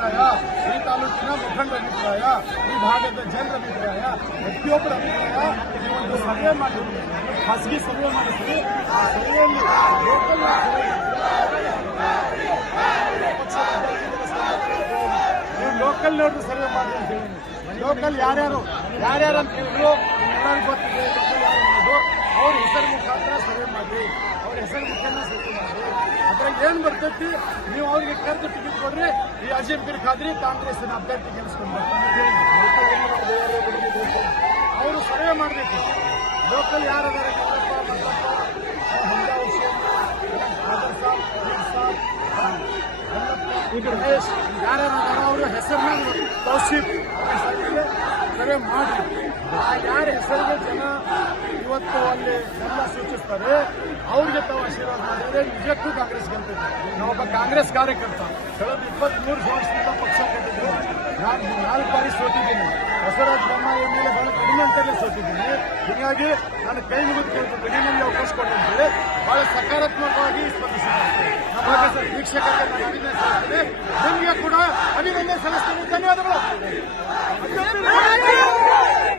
ಅಭಿಪ್ರಾಯ, ಈ ತಾಲೂಕಿನ ಮುಖಂಡರ ಅಭಿಪ್ರಾಯ, ಈ ಭಾಗದ ಜನರ ಅಭಿಪ್ರಾಯ, ಪ್ರತಿಯೊಬ್ಬರ ಅಭಿಪ್ರಾಯ ಒಂದು ಸಭೆ ಮಾಡಿದ್ವಿ, ಖಾಸಗಿ ಸಭೆ ಮಾಡಿದ್ವಿ. ಆ ಸಭೆಯಲ್ಲಿ ಲೋಕಲ್ ನೋಡ್ರಿ ಸರ್ವೆ ಮಾಡಿ ಅಂತ ಹೇಳಿ, ಲೋಕಲ್ ಯಾರ್ಯಾರು ಅಂತ ಹೇಳಿದ್ರು ಎಲ್ಲರಿಗೂ ಗೊತ್ತಿದೆ. ಅವ್ರ ಹೆಸರು ಮುಖಾಂತರ ಸರ್ವೆ ಮಾಡಿ, ಅವ್ರ ಹೆಸರು ಮುಖಾಂತರ ಸರ್ವೆ ಮಾಡಿ. ಅದ್ರಾಗ ಏನ್ ಬರ್ತೈತಿ, ನೀವು ಅವ್ರಿಗೆ ಕರೆದು ಟಿಕೆಟ್ ಕೊಡ್ರಿ, ಈ ಅಜೀಂ ಪೀರ್ ಖಾದ್ರಿ ಕಾಂಗ್ರೆಸ್ನ ಅಭ್ಯರ್ಥಿ ಗೆಲ್ಲಿಸ್ಕೊಂಡು ಅವರು ಸರ್ವೆ ಮಾಡಬೇಕು. ಲೋಕಲ್ ಯಾರದಾರ ಗಣೇಶ್ ಯಾರ್ಯಾರ ಅವರ ಹೆಸರನ್ನ ತೌಸೀಫ್ ಸರ್ವೆ ಮಾಡಿ. ಯಾರ ಹೆಸರಿಗೆ ಜನ ಇವತ್ತು ಅಲ್ಲಿ ಎಲ್ಲ ಸೂಚಿಸ್ತಾರೆ ಅವ್ರಿಗೆ ತಾವು ಆಶೀರ್ವಾದ ಮಾಡಿದ್ರೆ ನಿಜಕ್ಕೂ ಕಾಂಗ್ರೆಸ್ ಗೆಲ್ತದೆ. ನಾವೊಬ್ಬ ಕಾಂಗ್ರೆಸ್ ಕಾರ್ಯಕರ್ತ ಕಳೆದ 23 ವರ್ಷದಿಂದ ಪಕ್ಷ ಕಟ್ಟಿದ್ದೀನಿ. ನಾನು 4 ಬಾರಿ ಸೋತಿದ್ದೀನಿ. ಬಸವರಾಜ ಬೊಮ್ಮಾಯಿ ಮೇಲೆ ಬಹಳ ಕಡಿಮೆ ಅಂತಲೇ ಸೋತಿದ್ದೀನಿ. ಹೀಗಾಗಿ ನಾನು ಕೈ ಮುಗಿದು ಕೇಳ್ತಿದ್ದೀನಿ, ನಿಮಗೆ ಅವಕಾಶ ಕೊಟ್ಟಂತೆ ಬಹಳ ಸಕಾರಾತ್ಮಕವಾಗಿ ಸ್ಪಂದಿಸಿದ್ದಾರೆ. ನಮ್ಮ ವೀಕ್ಷಕರಿಗೆ ನಾನು ಅಭಿನಂದಿಸುತ್ತೇನೆ. ನಿಮಗೆ ಕೂಡ ಅಭಿನಂದನೆ ಸಲ್ಲಿಸ್ತೀನಿ. ಧನ್ಯವಾದಗಳು.